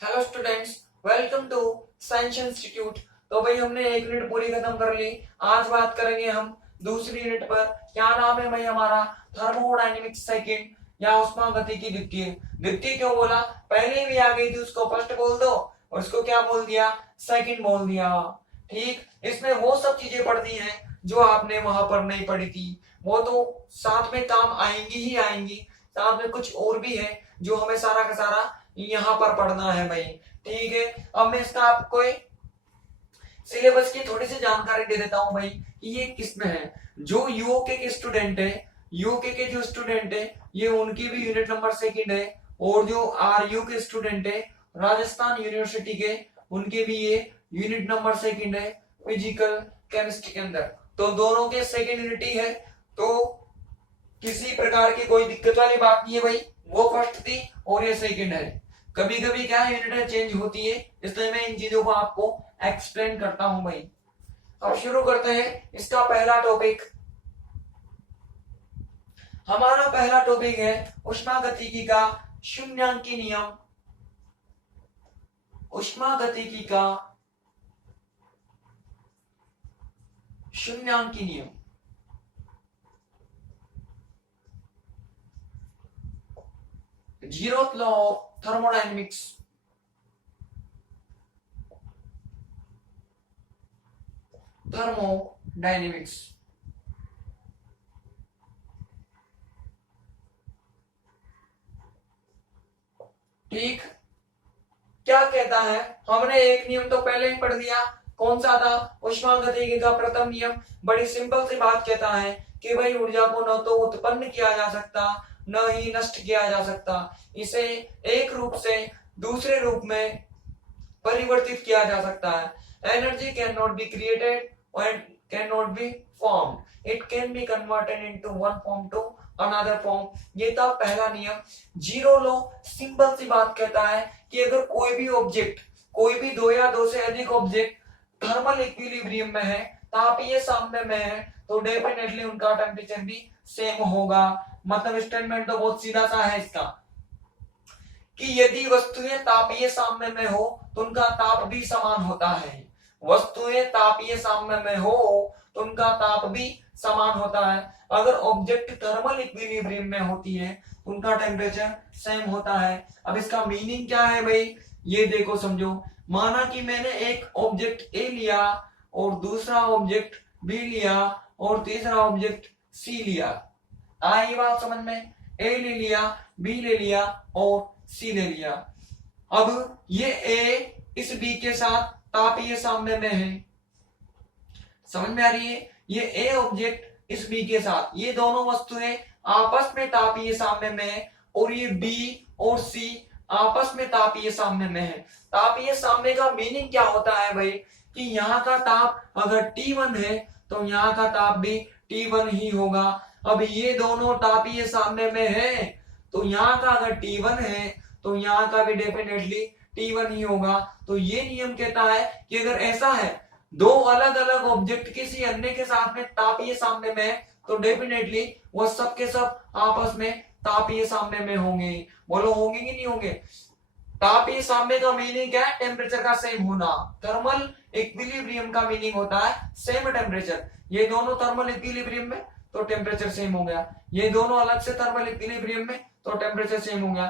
Hello students, welcome to science institute. तो भाई हमने एक यूनिट पूरी खत्म कर ली। आज बात करेंगे हम दूसरी यूनिट पर। क्या नाम है भाई हमारा? थर्मोडायनेमिक्स सेकंड या उष्मागतिकी द्वितीय। द्वितीय क्यों बोला? पहले भी आ गई थी, उसको फर्स्ट बोल दो और उसको क्या बोल दिया? सेकंड बोल दिया। ठीक, इसमें वो सब चीजें पढ़ती हैं जो आपने वहां पर नहीं पढ़ी थी। वो तो साथ में काम आएंगी ही आएंगी। साथ में कुछ और भी है जो हमें सारा का सारा यहाँ पर पढ़ना है भाई। ठीक है, अब मैं इसका आपको सिलेबस की थोड़ी सी जानकारी दे देता हूँ भाई कि ये किसमें है। जो यूओके के स्टूडेंट है, यूओके के जो स्टूडेंट है, ये उनकी भी यूनिट नंबर सेकंड है। और जो आरयू के स्टूडेंट है, राजस्थान यूनिवर्सिटी के, उनके भी ये यूनिट नंबर सेकंड है फिजिकल केमिस्ट्री के अंदर। तो दोनों के सेकंड यूनिटी है, तो किसी प्रकार की कोई दिक्कत वाली बात नहीं है भाई। वो फर्स्ट थी और ये सेकंड है। कभी कभी क्या है, यूनिटें चेंज होती है, इसलिए मैं इन चीजों को आपको एक्सप्लेन करता हूं भाई। अब शुरू करते हैं इसका पहला टॉपिक। हमारा पहला टॉपिक है उष्मागतिकी का शून्यांकी नियम। उष्मागतिकी का शून्यांकी नियम। Zeroth law of thermodynamics. Thermodynamics. ठीक, क्या कहता है? हमने एक नियम तो पहले ही पढ़ लिया। कौन सा था? उष्मागतिकी का प्रथम नियम। बड़ी सिंपल सी बात कहता है कि भाई ऊर्जा को न तो उत्पन्न किया जा सकता, न ही नष्ट किया जा सकता। इसे एक रूप से दूसरे रूप में परिवर्तित किया जा सकता है। Energy can not be created and can not be formed, it can be converted into one form to another form. ये था पहला नियम। जीरो लॉ सिंपल सी बात कहता है कि अगर कोई भी ऑब्जेक्ट, कोई भी दो या दो से अधिक ऑब्जेक्ट थर्मल इक्विलिब्रियम में है, तापीय साम्य में है, तो डेफिनेटली उनका टेम्परेचर भी सेम होगा। मतलब स्टेटमेंट तो बहुत सीधा सा है इसका कि यदि वस्तुएं तापीय साम्य में हो तो उनका ताप भी समान होता है। वस्तुएं तापीय साम्य में हो तो उनका ताप भी समान होता है। अगर ऑब्जेक्ट थर्मल इक्विलिब्रियम में होती है तो उनका टेम्परेचर सेम होता है। अब इसका मीनिंग क्या है भाई, ये देखो समझो। माना कि मैंने एक ऑब्जेक्ट ए लिया और दूसरा ऑब्जेक्ट बी लिया और तीसरा ऑब्जेक्ट सी लिया। आई बात समझ में? ए ले लिया, बी ले लिया और सी ले लिया। अब ये ए इस बी के साथ तापीय साम्य में है। समझ में आ रही है? ये ए ऑब्जेक्ट इस बी के साथ, ये दोनों वस्तुएं आपस में तापीय साम्य में है। और ये बी और सी आपस में तापीय साम्य में है। तापीय साम्य का मीनिंग क्या होता है भाई कि यहाँ का ताप अगर T1 है तो यहाँ का ताप भी T1 ही होगा। अब ये दोनों तापीय साम्य में है तो यहाँ का अगर T1 है तो यहाँ का भी डेफिनेटली T1 ही होगा। तो ये नियम कहता है कि अगर ऐसा है, दो अलग अलग ऑब्जेक्ट किसी अन्य के साथ में तापीय साम्य में है, तो डेफिनेटली वो सब के सब आपस में तापीय साम्य में होंगे। बोलो होंगे कि नहीं होंगे? तापीय साम्य का मीनिंग क्या है? टेम्परेचर का सेम होना। थर्मल इक्विलिब्रियम का मीनिंग होता है सेम टेम्परेचर। ये दोनों थर्मल इक्विलिब्रियम में तो टेम्परेचर सेम हो गया, ये दोनों अलग से थर्मल इक्विलिब्रियम में तो टेम्परेचर सेम हो गया।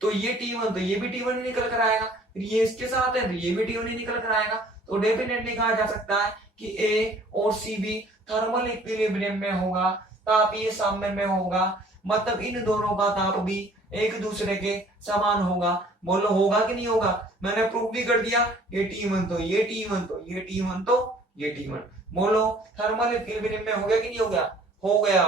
तो ये T1 तो ये भी T1 ही निकल कर आएगा, फिर ये इसके साथ है तो ये भी T1 ही निकल कर आएगा। तो डेफिनेटली कहा जा सकता है कि ए और सी भी थर्मल इक्विलिब्रियम में होगा, तापीय साम्य में होगा। मतलब इन दोनों का ताप भी एक दूसरे के समान होगा। बोलो होगा कि नहीं होगा? मैंने प्रूव भी कर दिया। ये T1 तो ये T1 तो ये T1 तो ये T1। बोलो थर्मल इक्विलिब्रियम में हो गया कि नहीं हो गया? हो गया।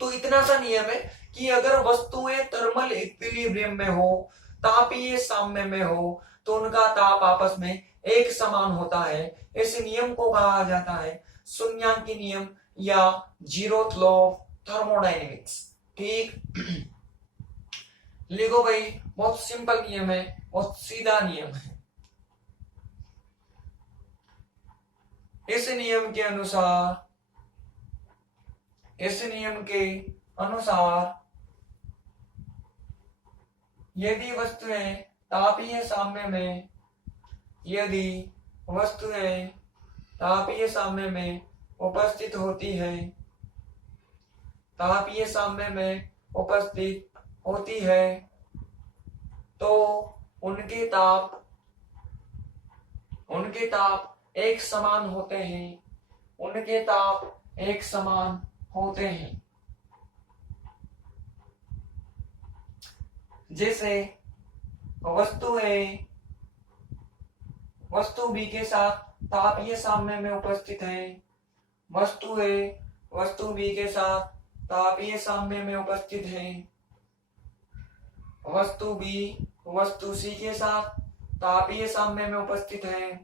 तो इतना सा नियम है कि अगर वस्तुएं थर्मल इक्विलिब्रियम में हो, तापीय साम्य में हो, तो उनका ताप आपस में एक समान होता है। इस नियम को कहा जाता है शून्यांकी नियम या जीरोथ लॉ ऑफ थर्मोडायनेमिक्स। ठीक, लिखो भाई, बहुत सिंपल नियम है, बहुत सीधा नियम है। इस नियम के अनुसार, इस नियम के अनुसार यदि वस्तुएं तापीय साम्य में यदि वस्तुएं तापीय साम्य में उपस्थित होती है, तापीय साम्य में उपस्थित होती है, तो उनके ताप एक समान होते हैं, उनके ताप एक समान होते हैं। जैसे वस्तु बी के साथ तापीय साम्य में उपस्थित है, वस्तु बी के साथ तापीय साम्य में उपस्थित है, वस्तु बी वस्तु सी के साथ तापीय साम्य में उपस्थित है,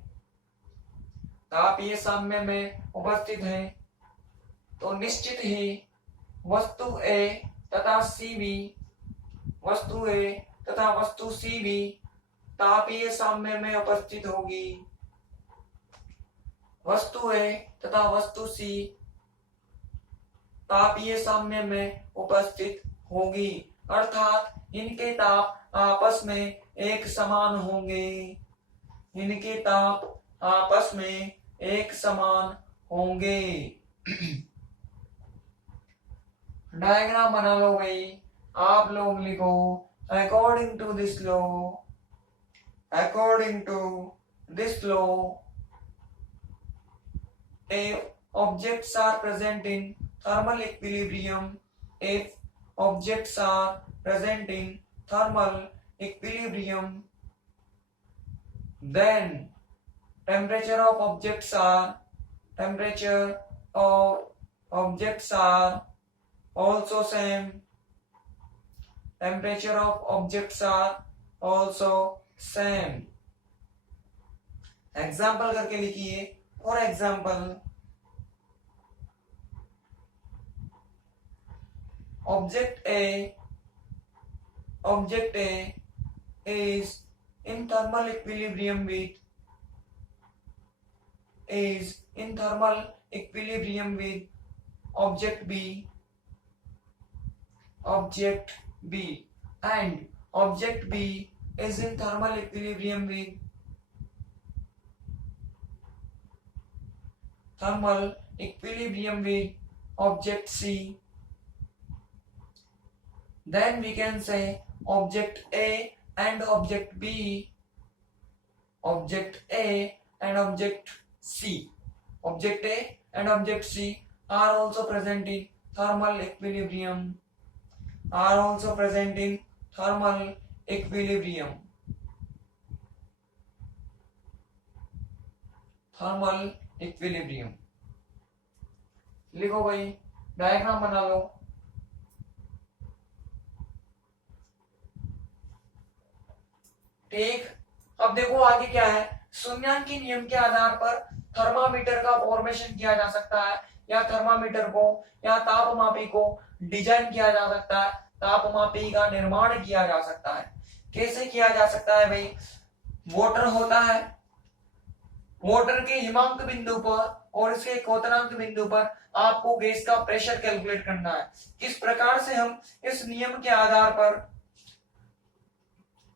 तापीय साम्य में उपस्थित है, तो निश्चित ही वस्तु ए तथा सी बी, वस्तु ए तथा वस्तु सी भी तापीय साम्य में उपस्थित होगी। वस्तु ए तथा वस्तु सी तापीय साम्य में उपस्थित होगी, अर्थात इनके ताप आपस में एक समान होंगे, इनके ताप आपस में एक समान होंगे। डायग्राम बना लो भाई, आप लोग लिखो according to this law, if objects are present in thermal equilibrium, then temperature of objects are also same, temperature of objects are also same। Example करके लिखिए। For example, object A is in thermal equilibrium with object B, and object B is in thermal equilibrium with object C, then we can say object A and object B, object A and object C are also present in thermal equilibrium, लिखो भाई, diagram बना लो। ठीक, अब देखो आगे क्या है। शून्यांकी नियम के आधार पर थर्मामीटर का फॉर्मेशन किया जा सकता है, या थर्मामीटर को या तापमापी को डिजाइन किया जा सकता है, तापमापी का निर्माण किया जा सकता है। कैसे किया जा सकता है भाई? मोटर होता है, मोटर के हिमांक बिंदु पर और इसके क्वथनांक बिंदु पर आपको गैस का प्रेशर कैलकुलेट करना है। किस प्रकार से हम इस नियम के आधार पर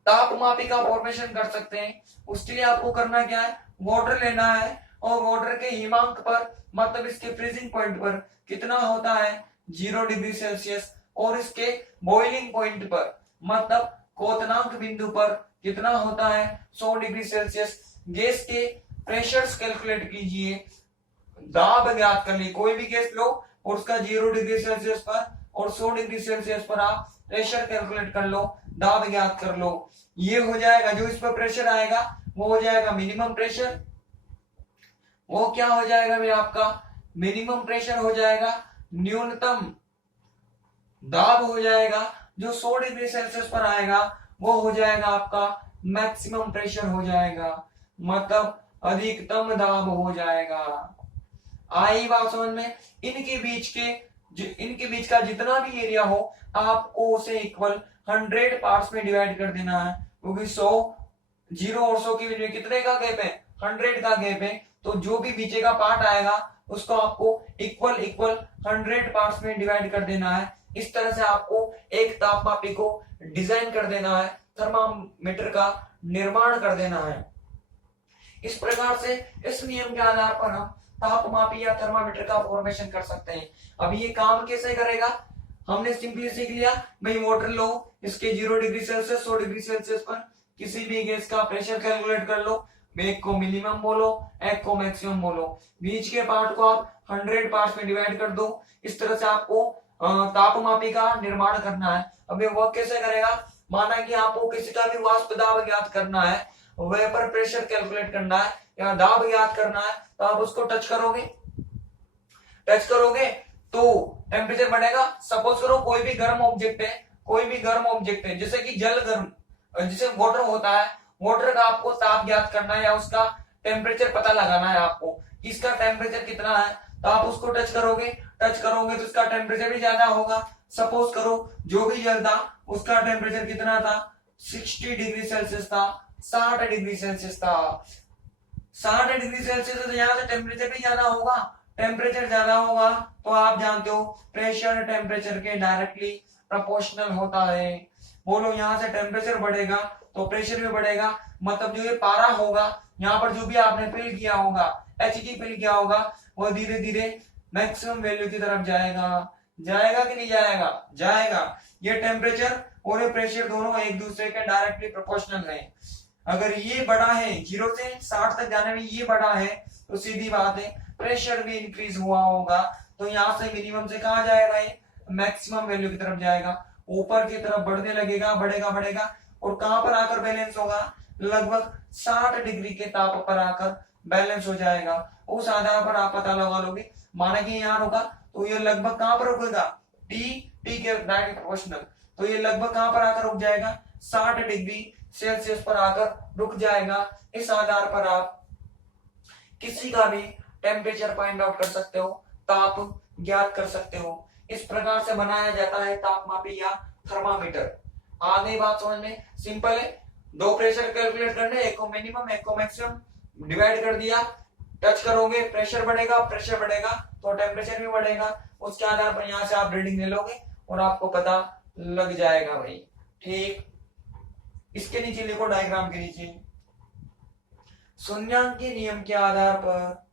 तापमापी का फॉर्मेशन कर सकते हैं, उसके लिए आपको करना क्या है? वाटर लेना है और वाटर के हिमांक पर, मतलब इसके फ्रीजिंग पॉइंट पर कितना होता है 0 डिग्री सेल्सियस, और इसके बॉइलिंग पॉइंट पर मतलब क्वथनांक बिंदु पर कितना होता है 100 डिग्री सेल्सियस। गैस के प्रेशर्स कैलकुलेट कीजिए, दाब ज्ञात कर ली, कोई भी गैस लो और उसका 0 डिग्री सेल्सियस पर और 100 डिग्री सेल्सियस पर आप प्रेशर कैलकुलेट कर लो, दाब ज्ञात कर लो। ये हो जाएगा, जो इस पर प्रेशर आएगा वो हो जाएगा मिनिमम प्रेशर। वो क्या हो जाएगा भाई? आपका मिनिमम प्रेशर हो जाएगा, न्यूनतम दाब हो जाएगा। जो 100 डिग्री सेल्सियस पर आएगा वो हो जाएगा आपका मैक्सिमम प्रेशर हो जाएगा, मतलब अधिकतम दाब हो जाएगा। आई बात समझ में? इनके बीच का जितना भी एरिया हो आपको उसे इक्वल 100 पार्ट्स में डिवाइड कर देना है, क्योंकि 0 और 100 के बीच में कितने का गैप है? 100 का गैप है। तो जो भी पीछे का पार्ट आएगा उसको आपको इक्वल 100 पार्ट्स में डिवाइड कर देना है। इस तरह से आपको एक तापमापी को डिजाइन कर देना है, थर्मामीटर का निर्माण कर देना है। इस प्रकार से इस नियम के आधार पर हम तापमापी या थर्मामीटर का फॉर्मेशन कर सकते हैं। अब ये काम कैसे करेगा, हमने सिंपली सीख लिया भाई वाटर लो, इसके 0 डिग्री सेल्सियस 100 डिग्री सेल्सियस पर किसी भी गैस का प्रेशर कैलकुलेट कर लो, एक को मिनिमम बोलो एक को मैक्सिमम बोलो, बीच के पार्ट को आप 100 पार्ट्स में डिवाइड कर दो। इस तरह से आपको तापमापी का निर्माण करना है। अब ये वर्क कैसे करेगा, माना कि आपको किसी का भी वाष्प दाब ज्ञात करना है, वेपर प्रेशर कैलकुलेट करना है या दाब ज्ञात करना है, तो आप उसको टच करोगे तो टेम्परेचर बढ़ेगा। सपोज करो कोई भी गर्म ऑब्जेक्ट है जैसे कि जल गर्म, जैसे वाटर होता है, वाटर का आपको ताप ज्ञात करना है या उसका टेम्परेचर पता लगाना है आपको, इसका टेम्परेचर कितना है, तो आप उसको टच करोगे तो उसका टेम्परेचर भी ज्यादा होगा। सपोज करो जो भी जल था उसका टेम्परेचर कितना था, 60 डिग्री सेल्सियस था, 60 डिग्री सेल्सियस था। 60 डिग्री सेल्सियस तो यहाँ से टेम्परेचर भी ज्यादा होगा, टेम्परेचर ज्यादा होगा तो आप जानते हो प्रेशर टेम्परेचर के डायरेक्टली प्रोपोर्शनल होता है। बोलो यहाँ से टेम्परेचर बढ़ेगा तो प्रेशर भी बढ़ेगा, मतलब जो ये पारा होगा यहाँ पर जो भी आपने फिल किया होगा, एचटी फिल किया होगा, वो धीरे धीरे मैक्सिमम वैल्यू की तरफ जाएगा कि नहीं जाएगा। ये टेम्परेचर और ये प्रेशर दोनों एक दूसरे के डायरेक्टली प्रोपोर्शनल है। अगर ये बड़ा है 0 से 60 तक जाने में ये बड़ा है तो सीधी बात है प्रेशर भी इंक्रीज हुआ होगा, तो यहाँ से मिनिमम से कहा जाएगा, ये मैक्सिमम वैल्यू की तरफ जाएगा, ऊपर की तरफ बढ़ने लगेगा, बढ़ेगा और कहां पर आकर बैलेंस होगा, लगभग 60 डिग्री के ताप पर आकर बैलेंस हो जाएगा। उस आधार पर आप पता लगा लोगे, माना कि यहाँ रुका तो ये लगभग कहां पर रुकेगा, टी के डायरेक्ट प्रोपोर्शनल, तो ये लगभग कहां पर आकर रुक जाएगा, 60 डिग्री सेल्सियस पर आकर रुक जाएगा। इस आधार पर आप किसी का भी टेम्परेचर फाइंड आउट कर सकते हो, ताप ज्ञात कर सकते हो। इस प्रकार से बनाया जाता है तापमापी या थर्मामीटर। आ गई बात समझ में, सिंपल है, दो प्रेशर कैलकुलेट करने, एक को मिनिमम एक को मैक्सिमम, डिवाइड कर दिया, टच करोगे प्रेशर बढ़ेगा तो टेम्परेचर भी बढ़ेगा, उसके आधार पर यहाँ से आप रीडिंग ले लोगे और आपको पता लग जाएगा भाई। ठीक, इसके नीचे लिखो डायग्राम के नीचे, शून्यांकी नियम के आधार पर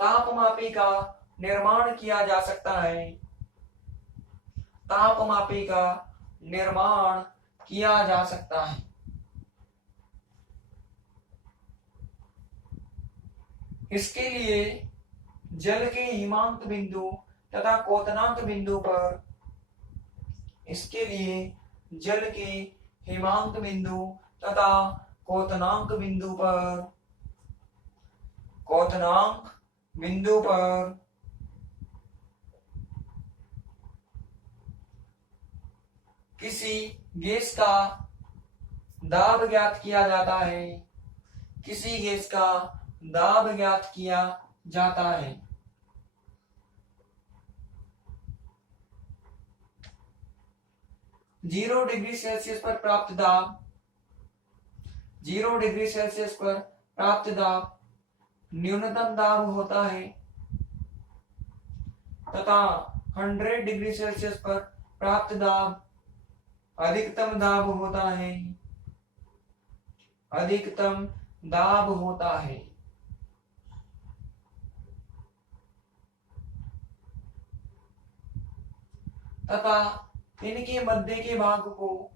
तापमापी का निर्माण किया जा सकता है। इसके लिए जल के हिमांक बिंदु तथा क्वथनांक बिंदु पर किसी गैस का दाब ज्ञात किया जाता है। 0 डिग्री सेल्सियस पर प्राप्त दाब न्यूनतम दाब होता है तथा 100 डिग्री सेल्सियस पर प्राप्त दाब अधिकतम दाब होता है। तथा इनके मध्य के भाग को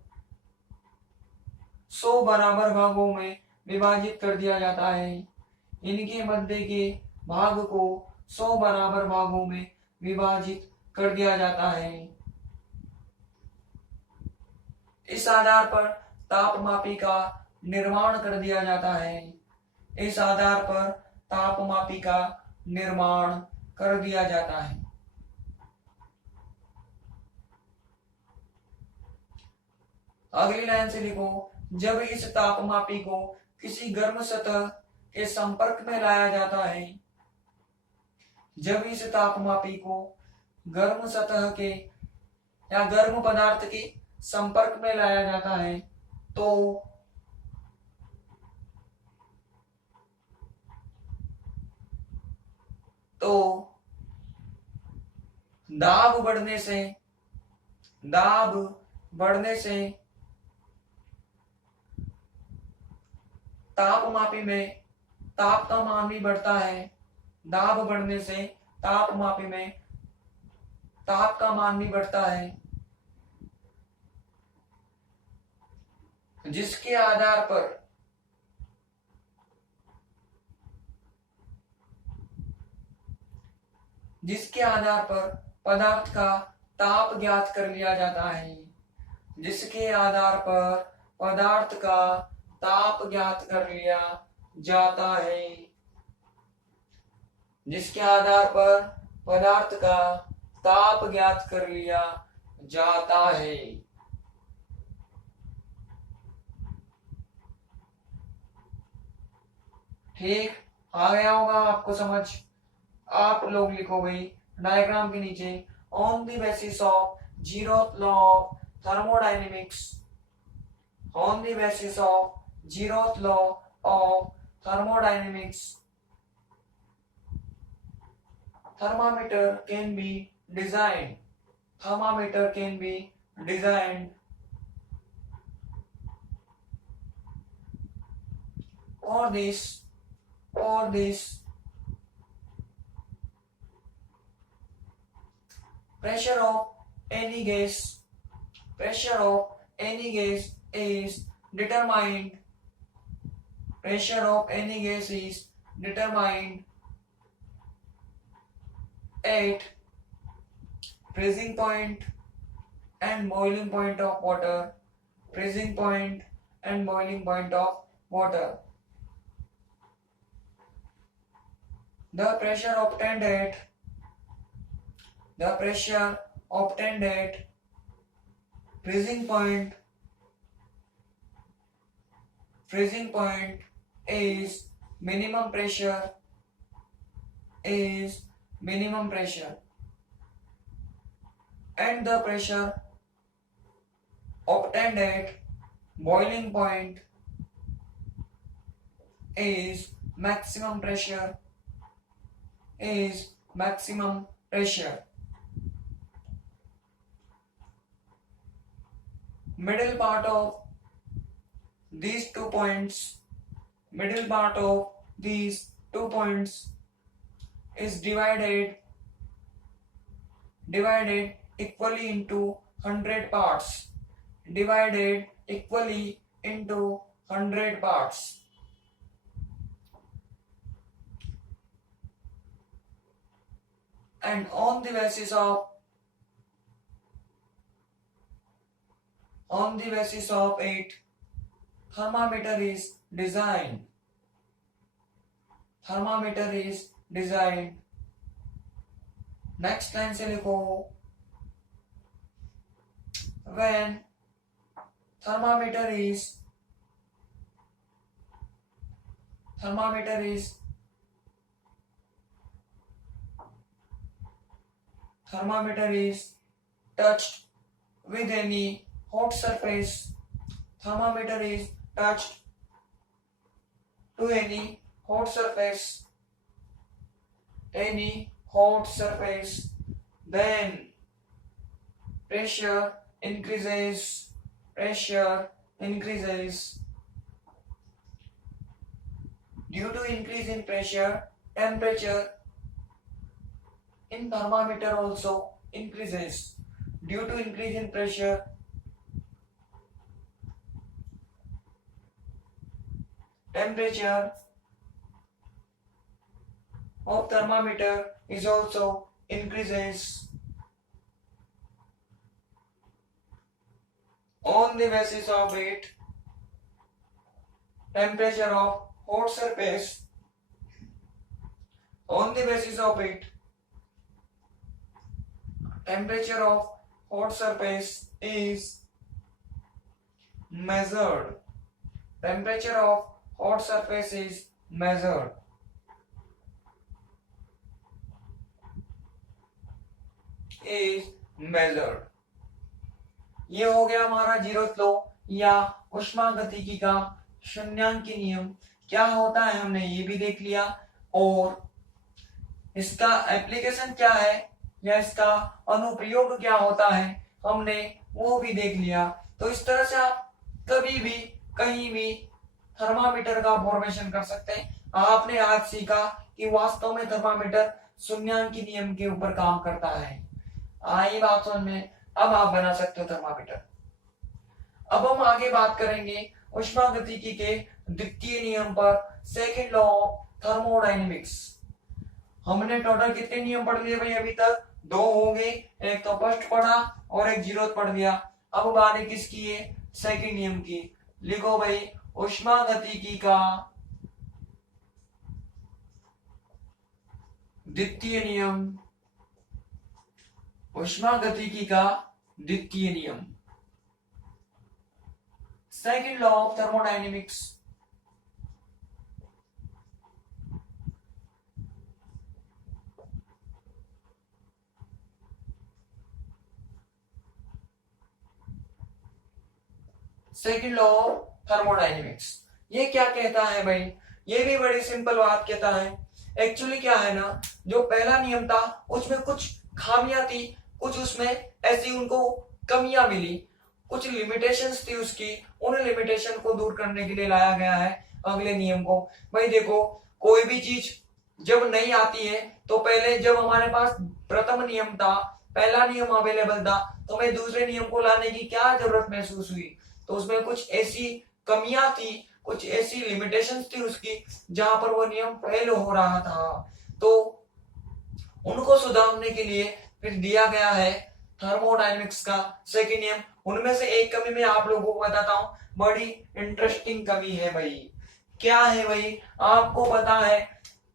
100 बराबर भागों में विभाजित कर दिया जाता है। इस आधार पर तापमापी का निर्माण कर दिया जाता है। अगली लाइन से लिखो, जब इस तापमापी को किसी गर्म सतह के संपर्क में लाया जाता है, गर्म सतह के या गर्म पदार्थ के संपर्क में लाया जाता है तो तो दाब बढ़ने से तापमापी में ताप का मान भी बढ़ता है। दाब बढ़ने से तापमापी में ताप का मान भी बढ़ता है, जिसके आधार पर पदार्थ का ताप ज्ञात कर लिया जाता है। जिसके आधार पर पदार्थ का ताप ज्ञात कर लिया जाता है। जिसके आधार पर पदार्थ का ताप ज्ञात कर लिया जाता है। ठीक, आ गया होगा आपको समझ। आप लोग लिखो भाई डायग्राम के नीचे, on the basis of zeroth law of thermodynamics, on the basis of zeroth law of thermodynamics, thermometer can be designed, thermometer can be designed for this pressure of any gas is determined, pressure of any gas is determined at freezing point and boiling point of water, freezing point and boiling point of water. The pressure obtained at freezing point is minimum pressure, and the pressure obtained at boiling point is maximum pressure, Middle part of these 2 points is divided equally into 100 parts, and on the basis of it, thermometer is designed. Next line से लिखो, when thermometer is touched with any hot surface, thermometer is touched to any hot surface, then pressure increases. Due to increase in pressure, temperature in thermometer also increases. Due to increase in pressure, temperature of thermometer is also increases. On the basis of it, temperature of hot surface, temperature of hot surface is measured. Temperature of hot surface is measured. ये हो गया हमारा zeroth law या उष्मागतिकी का शून्यांकी नियम क्या होता है हमने ये भी देख लिया, और इसका एप्लीकेशन क्या है या इसका अनुप्रयोग क्या होता है हमने वो भी देख लिया। तो इस तरह से आप कभी भी कहीं भी थर्मामीटर का फॉर्मेशन कर सकते हैं। आपने आज सीखा कि वास्तव में थर्मामीटर शून्यांकी नियम के ऊपर काम करता है। आई बात समझ में। अब आप बना सकते हो थर्मामीटर। अब हम आगे बात करेंगे उष्मागतिकी के द्वितीय नियम पर, सेकेंड लॉ ऑफ थर्मोडायनेमिक्स। हमने टोटल कितने नियम पढ़ लिए भाई अभी तक? 2 हो गए, एक तो फर्स्ट पढ़ा और एक जीरोथ पढ़ लिया। अब बात किसकी है? सेकेंड नियम की। लिखो भाई, उष्मागतिकी का द्वितीय नियम, उष्मागतिकी का द्वितीय नियम, second law of thermodynamics. Second law of thermodynamics ये क्या कहता है भाई? ये भी बड़ी सिंपल बात कहता है। एक्चुअली क्या है ना, जो पहला नियम था उसमें कुछ खामियां थी, कुछ उसमें ऐसी उनको कमियां मिली, कुछ लिमिटेशंस थी उसकी, उन लिमिटेशन को दूर करने के लिए लाया गया है अगले नियम को। भाई देखो, कोई भी चीज जब नहीं आती है तो पहले जब हमारे पास प्रथम नियम था, पहला नियम अवेलेबल था, तो हमें दूसरे नियम को लाने की क्या जरूरत महसूस हुई? तो उसमें कुछ ऐसी कमियां थी, कुछ ऐसी लिमिटेशंस थी उसकी, जहां पर वो नियम फेल हो रहा था। तो उनको सुधारने के लिए फिर दिया गया है थर्मोडायनेमिक्स का सेकेंड नियम। उनमें से एक कमी मैं आप लोगों को बताता हूं, बड़ी इंटरेस्टिंग कमी है भाई। क्या है भाई? आपको पता है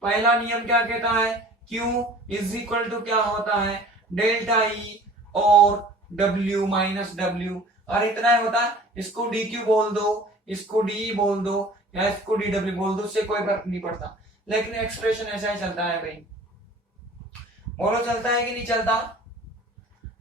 पहला नियम क्या कहता है? Q इज इक्वल टू क्या होता है? डेल्टा ई और W माइनस W। और इतना ही होता है, इसको dQ बोल दो, इसको DE बोल दो या इसको DW बोल दो, उससे कोई फर्क नहीं पड़ता, लेकिन एक्सप्रेशन ऐसा ही चलता है भाई। बोलो चलता है कि नहीं चलता?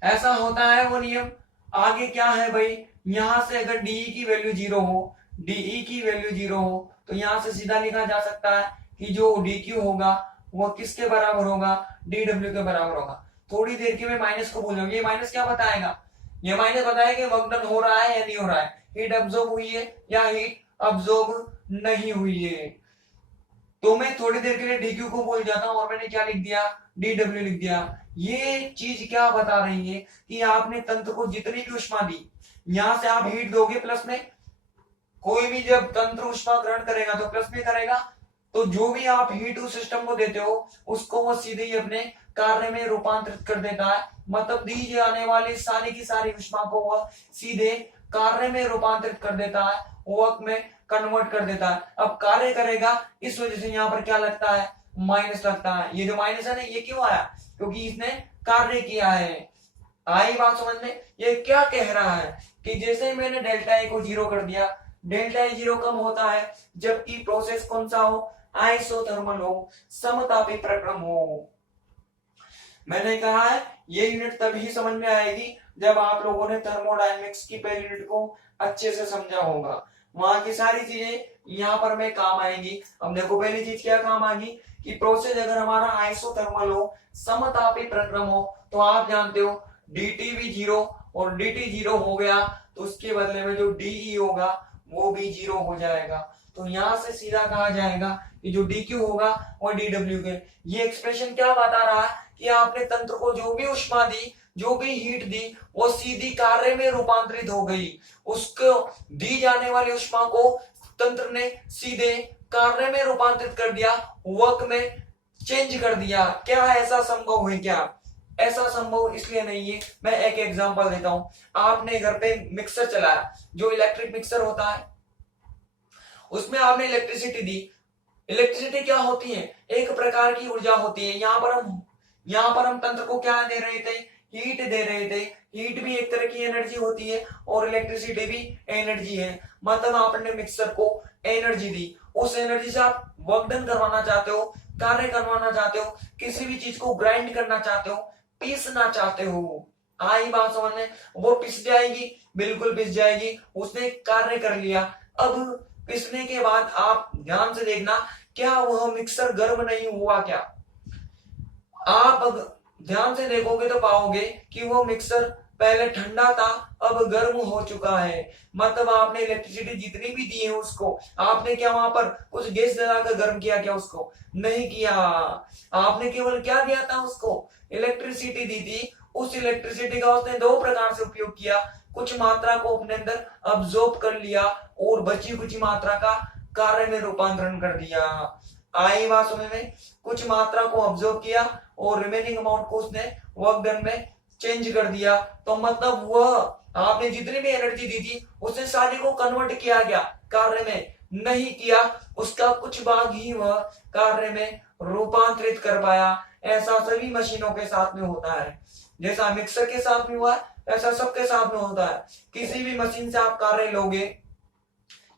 ऐसा होता है वो नियम। आगे क्या है भाई, यहां से अगर DE की वैल्यू 0 हो, DE की वैल्यू 0 हो, तो यहां से सीधा लिखा जा सकता है कि जो DQ होगा वो किसके बराबर होगा? DW के बराबर होगा। थोड़ी देर के मैं माइनस को भूल जाऊंगी। ये माइनस क्या बताएगा? ये माइनस बताएगा कि वर्क डन हो रहा है या नहीं हो रहा है, हीट अब्सॉर्ब हुई है या हीट अब्सॉर्ब नहीं हुई है। तो मैं थोड़ी देर के लिए DQ को भूल जाता हूं और मैंने क्या लिख दिया? DW लिख दिया। ये चीज क्या बता रही है कि आपने तंत्र को जितनी भी उष्मा दी, यहां से आप हीट दोगे प्लस में, कोई भी जब तंत्र उष्मा ग्रहण करेगा तो प्लस में करेगा, तो जो भी आप हीट उस सिस्टम को देते हो उसको वो सीधे ही अपने कार्य में रूपांतरित कर देता है। मतलब दी जाने वाली सारी की सारी उष्मा को वह सीधे कार्य में रूपांतरित कर देता है, वर्क में कन्वर्ट कर देता है। अब कार्य करेगा, इस वजह से यहाँ पर क्या लगता है? माइनस लगता है। ये जो माइनस है ना, ये क्यों आया? क्योंकि इसने कार्य किया है। आई बात समझ में? ये क्या कह रहा है कि जैसे ही मैंने डेल्टा ए को 0 कर दिया, डेल्टा ए 0 कब होता है? जबकि प्रोसेस कौन सा हो? आइसोथर्मल हो, समतापी प्रक्रम हो। मैंने कहा है ये यूनिट तभी समझ में आएगी जब आप लोगों ने थर्मोडायनेमिक्स की पहली यूनिट को अच्छे से समझा होगा। वहां की सारी चीजें यहाँ पर में काम आएंगी। अब देखो, पहली चीज क्या काम आएगी कि प्रोसेस अगर हमारा आइसोथर्मल हो, समतापी प्रक्रम हो, तो आप जानते हो dt भी 0 और dt 0 हो गया तो उसके बदले में जो de होगा वो भी 0 हो जाएगा। तो यहां से सीधा कहा जाएगा कि जो dq होगा वो dw के। ये एक्सप्रेशन क्या बता रहा है कि आपने तंत्र को जो भी उष्मा दी, जो भी हीट दी, वो सीधी कार्य में रूपांतरित हो गई। उसको दी जाने वाली उष्मा को तंत्र ने सीधे कार्य में रूपांतरित कर दिया, वर्क में चेंज कर दिया। क्या ऐसा संभव है? क्या ऐसा संभव इसलिए नहीं है। मैं एक एग्जांपल देता हूं। आपने घर पे मिक्सर चलाया, जो इलेक्ट्रिक मिक्सर होता है, उसमें आपने इलेक्ट्रिसिटी दी। इलेक्ट्रिसिटी क्या होती है? एक प्रकार की ऊर्जा होती है। यहाँ पर हम तंत्र को क्या दे रहे थे? हीट दे रहे थे। हीट भी एक तरह की एनर्जी होती है और इलेक्ट्रिसिटी भी एनर्जी है। मतलब आपने मिक्सर को एनर्जी दी, उस एनर्जी से आप वर्क डन करवाना चाहते हो, कार्य करवाना चाहते हो, किसी भी चीज को ग्राइंड करना चाहते हो, पीसना चाहते हो। आई बात समझने? वो पिस जाएगी, बिल्कुल पिस जाएगी, उसने कार्य कर लिया। अब पिसने के बाद आप ध्यान से देखना, क्या वह मिक्सर गर्म नहीं हुआ? क्या आप ध्यान से देखोगे तो पाओगे कि वो मिक्सर पहले ठंडा था, अब गर्म हो चुका है। मतलब आपने इलेक्ट्रिसिटी जितनी भी दी है उसको, आपने क्या वहां पर कुछ गैस लगाकर गर्म किया क्या उसको? नहीं किया। आपने केवल क्या दिया था उसको? इलेक्ट्रिसिटी दी थी। उस इलेक्ट्रिसिटी का उसने दो प्रकार से उपयोग किया। कुछ मात्रा को अपने अंदर अब्सॉर्ब कर लिया और बची कुछ मात्रा का कार्य में रूपांतरण कर दिया। आई बात समझ में? कुछ मात्रा को ऑब्जर्व किया और रिमेनिंग अमाउंट को उसने वर्क डन में चेंज कर दिया। तो मतलब वह आपने जितनी भी एनर्जी दी थी उसने सारी को कन्वर्ट किया गया, कार्य में नहीं किया। उसका कुछ भाग ही वह कार्य में रूपांतरित कर पाया। ऐसा सभी मशीनों के साथ में होता है। जैसा मिक्सर के साथ में हुआ ऐसा सबके साथ में होता है। किसी भी मशीन से आप कार्य लोगे,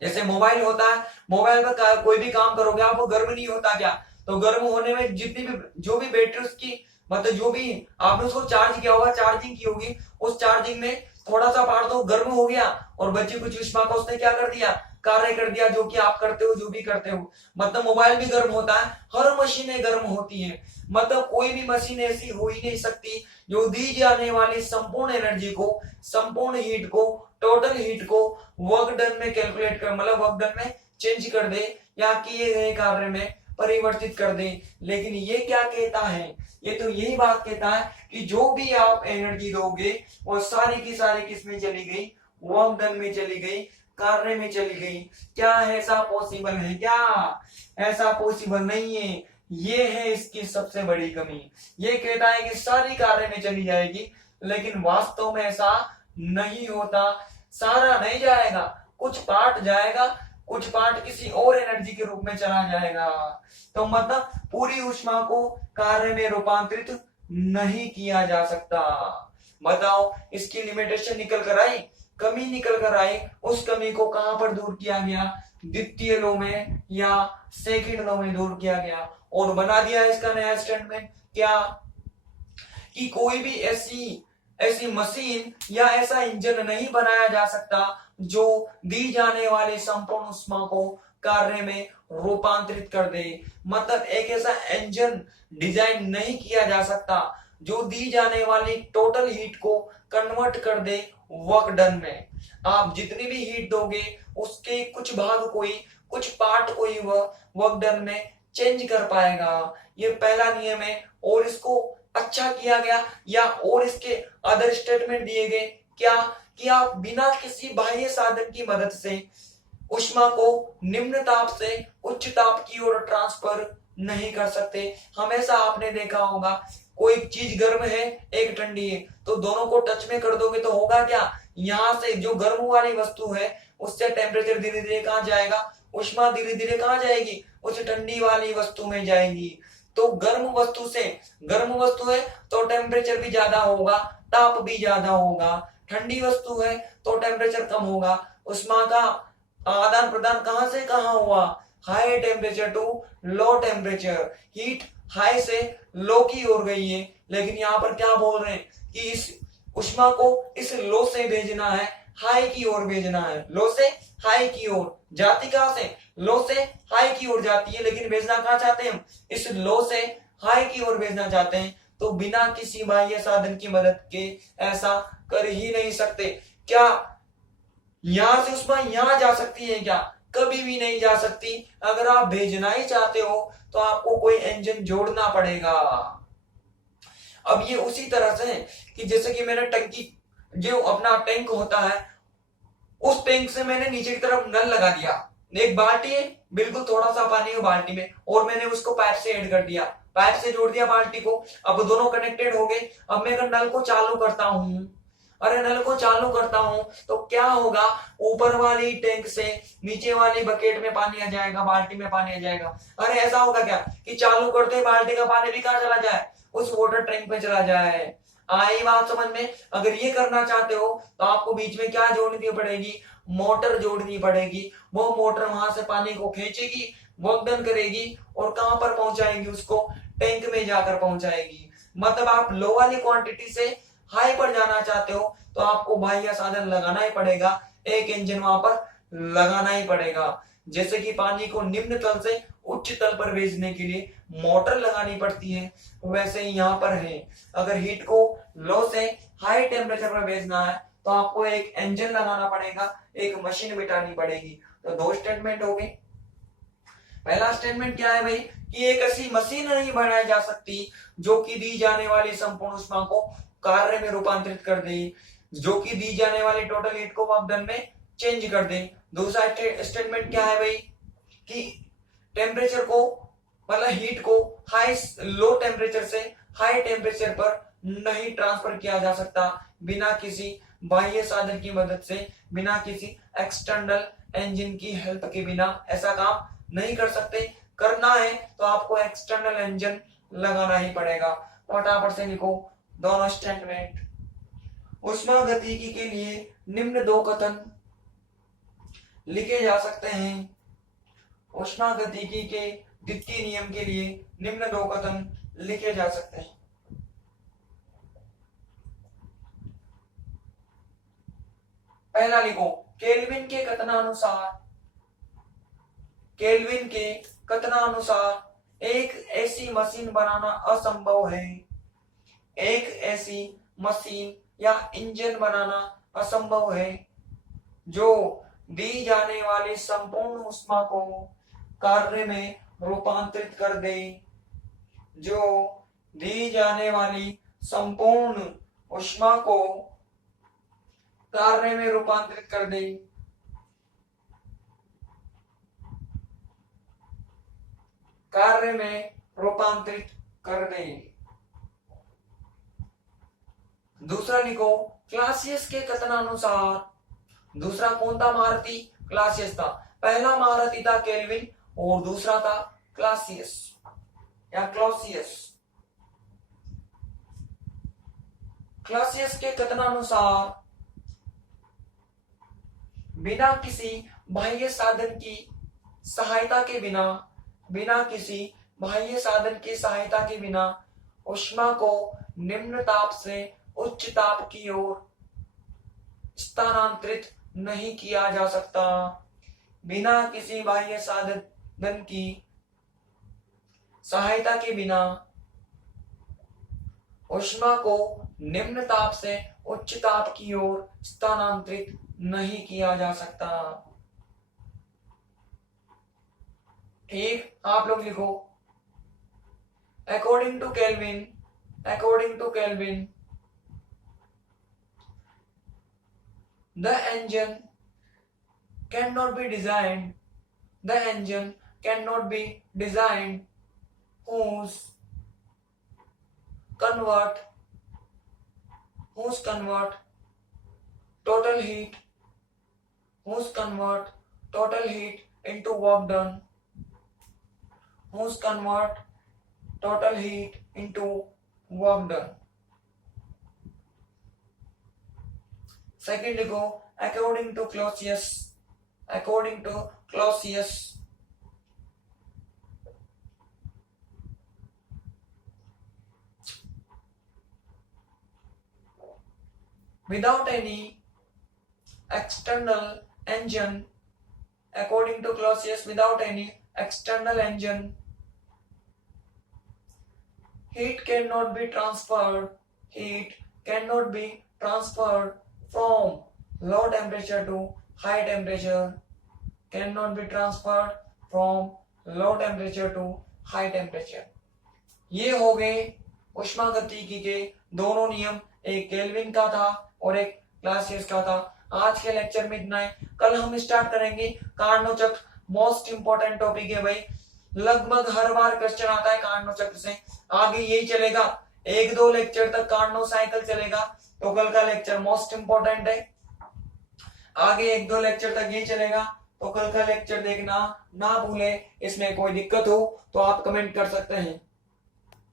जैसे मोबाइल होता है, मोबाइल पर कोई भी काम करोगे आप, वो गर्म नहीं होता क्या? तो गर्म होने में जितनी भी जो भी बैटरी उसकी, मतलब जो भी आपने उसको चार्ज किया होगा, चार्जिंग की होगी, उस चार्जिंग में थोड़ा सा पार्ट तो गर्म हो गया और बची कुछ ऊष्मा का उसने क्या कर दिया? कार्य कर दिया, जो कि आप करते हो, जो भी करते हो। मतलब मोबाइल भी गर्म होता है, हर मशीनें गर्म होती है। मतलब कोई भी मशीन ऐसी हो ही नहीं सकती जो दी जाने वाली संपूर्ण एनर्जी को, संपूर्ण हीट को, टोटल हीट को वर्क डन में कैलकुलेट कर, मतलब वर्क डन में चेंज कर दे या किए गए कार्य में परिवर्तित कर दे। लेकिन ये क्या कहता है? ये तो यही बात कहता है कि जो भी आप एनर्जी दोगे वो सारी की सारी किसमें चली गई? वर्क डन में चली गई, कार्य में चली गई। क्या ऐसा पॉसिबल है क्या? ऐसा पॉसिबल नहीं है। ये है इसकी सबसे बड़ी कमी। ये कहता है कि सारी कार्य में चली जाएगी, लेकिन वास्तव में ऐसा नहीं होता। सारा नहीं जाएगा, कुछ पार्ट जाएगा, कुछ पार्ट किसी और एनर्जी के रूप में चला जाएगा। तो मतलब पूरी ऊष्मा को कार्य में रूपांतरित नहीं किया जा सकता। बताओ, इसकी लिमिटेशन निकल कर आई, कमी निकल कर आई। उस कमी को कहां पर दूर किया गया? द्वितीय लॉ में या सेकंड लॉ में दूर किया गया और बना दिया इसका नया स्टेटमेंट। क्या? कि कोई भी ऐसी मशीन या ऐसा इंजन नहीं बनाया जा सकता जो दी जाने वाली संपूर्ण ऊष्मा को कार्य में रूपांतरित कर दे। मतलब एक ऐसा इंजन डिजाइन नहीं किया जा सकता जो दी जाने वाली टोटल हीट को कन्वर्ट कर दे वर्क डन में। आप जितनी भी हीट दोगे उसके कुछ भाग को ही, कुछ पार्ट को ही वह वर्क डन में चेंज कर पाएगा। ये पहला नियम है और इसको अच्छा किया गया या और इसके अदर स्टेटमेंट दिए गए। क्या? कि आप बिना किसी बाह्य साधन की मदद से ऊष्मा को निम्न ताप से उच्च ताप की ओर ट्रांसफर नहीं कर सकते। हमेशा आपने देखा होगा कोई चीज गर्म है, एक ठंडी है, तो दोनों को टच में कर दोगे तो होगा क्या? यहाँ से जो गर्म वाली वस्तु है उससे टेम्परेचर धीरे धीरे कहाँ जाएगा? ऊष्मा धीरे धीरे कहाँ जाएगी? उस ठंडी वाली वस्तु में जाएगी। तो गर्म वस्तु है तो टेम्परेचर भी ज्यादा होगा, ताप भी ज्यादा होगा। ठंडी वस्तु है तो टेम्परेचर कम होगा। ऊष्मा का आदान प्रदान कहां से कहां हुआ? High temperature to low temperature. Heat high से लो की ओर गई है, लेकिन यहाँ पर क्या बोल रहे हैं कि इस ऊष्मा को इस लो से भेजना है, हाई की ओर भेजना है। लो से हाई की ओर जाती कहां से? लो से हाई की ओर जाती है, लेकिन भेजना कहां चाहते हैं हम? इस लो से हाई की ओर भेजना चाहते हैं। तो बिना किसी बाह्य साधन की मदद के ऐसा कर ही नहीं सकते। क्या यहां से ऊष्मा यहां जा सकती है क्या? कभी भी नहीं जा सकती। अगर आप भेजना ही चाहते हो तो आपको कोई इंजन जोड़ना पड़ेगा। अब ये उसी तरह से कि जैसे कि मैंने टंकी, जो अपना टैंक होता है, उस टैंक से मैंने नीचे की तरफ नल लगा दिया। एक बाल्टी है, बिल्कुल थोड़ा सा पानी है बाल्टी में, और मैंने उसको पाइप से ऐड कर दिया, पाइप से जोड़ दिया बाल्टी को। अब दोनों कनेक्टेड हो गए। अब मैं अगर नल को चालू करता हूं, नल को चालू करता हूं तो क्या होगा? ऊपर वाली टैंक से नीचे वाली बकेट में पानी आ जाएगा, बाल्टी में पानी आ जाएगा। अरे ऐसा होगा क्या कि चालू करते ही बाल्टी का पानी भी कहां चला जाए? उस वाटर टैंक में चला जाए। आई बात समझ में? अगर ये करना चाहते हो तो आपको बीच में क्या जोड़नी पड़ेगी? मोटर जोड़नी पड़ेगी। वो मोटर वहां से पानी को खींचेगी, वर्क डन करेगी और कहां पर पहुंचाएगी? उसको टैंक में जाकर पहुंचाएगी। मतलब आप लो वाली क्वांटिटी से हाई पर जाना चाहते हो तो आपको बाह्य साधन लगाना ही पड़ेगा, एक इंजन वहां पर लगाना ही पड़ेगा। जैसे कि पानी को निम्न तल से उच्च तल पर भेजने के लिए मोटर लगानी पड़ती है, वैसे ही यहाँ पर है। अगर हीट को लो से हाई टेम्परेचर पर भेजना है तो आपको एक इंजन लगाना पड़ेगा, एक मशीन बिठानी पड़ेगी। तो दो स्टेटमेंट हो गए। पहला स्टेटमेंट क्या है भाई कि एक ऐसी मशीन नहीं बनाई जा सकती जो कि दी जाने वाली संपूर्ण ऊष्मा को कार्य में रूपांतरित कर दे, जो कि दी जाने वाली टोटल हीट को वापदन में चेंज कर दे। दूसरा स्टेटमेंट क्या है भाई कि टेम्परेचर को मतलब हीट को हाई लो टेम्परेचर से हाई टेम्परेचर पर नहीं ट्रांसफर किया जा सकता बिना किसी बाह्य साधन की मदद से, बिना किसी एक्सटर्नल इंजन की हेल्प के बिना ऐसा काम नहीं कर सकते। करना है तो आपको एक्सटर्नल इंजन लगाना ही पड़ेगा। फटाफट से लिखो दोनों स्टेटमेंट। ऊष्मा गतिकी के लिए निम्न दो कथन लिखे जा सकते हैं। ऊष्मा गतिकी के द्वितीय नियम के लिए निम्न दो कथन लिखे जा सकते हैं। पहला लिखो केल्विन के कथनानुसार एक ऐसी मशीन बनाना असंभव है, एक ऐसी मशीन या इंजन बनाना असंभव है जो दी जाने वाली संपूर्ण ऊष्मा को कार्य में रूपांतरित कर दे, जो दी जाने वाली संपूर्ण ऊष्मा को कार्य में रूपांतरित कर दे। कार्य में रूपांतरित कर दे। दूसरा लिखो क्लासियस के कथनानुसार। दूसरा कौन था महारथी? क्लासियस था। पहला महारथी था केल्विन और दूसरा था क्लासियस या क्लॉसियस। क्लासियस के कथनानुसार बिना किसी बाह्य साधन की सहायता के बिना ऊष्मा को निम्न ताप से उच्च ताप की ओर स्थानांतरित नहीं किया जा सकता। बिना किसी बाह्य साधन की सहायता के बिना ऊष्मा को निम्न ताप से उच्च ताप की ओर स्थानांतरित नहीं किया जा सकता। ठीक, आप लोग लिखो according to Kelvin the engine cannot be designed whose convert total heat into work done, Second लिखो according to Clausius without any external engine, heat cannot be transferred from low temperature to high temperature, ये हो गए ऊष्मागतिकी के दोनों नियम, एक kelvin का था और एक क्लासियस का था। आज के लेक्चर में इतना है। कल हम स्टार्ट करेंगे कार्नो चक्र, मोस्ट इंपोर्टेंट टॉपिक है भाई, लगभग हर बार क्वेश्चन आता है कार्नो चक्र से। आगे यही चलेगा, एक दो लेक्चर तक कार्नो साइकिल चलेगा, तो कल का लेक्चर मोस्ट इंपोर्टेंट है। आगे एक दो लेक्चर तक ये चलेगा, तो कल का लेक्चर देखना ना भूले। इसमें कोई दिक्कत हो तो आप कमेंट कर सकते हैं।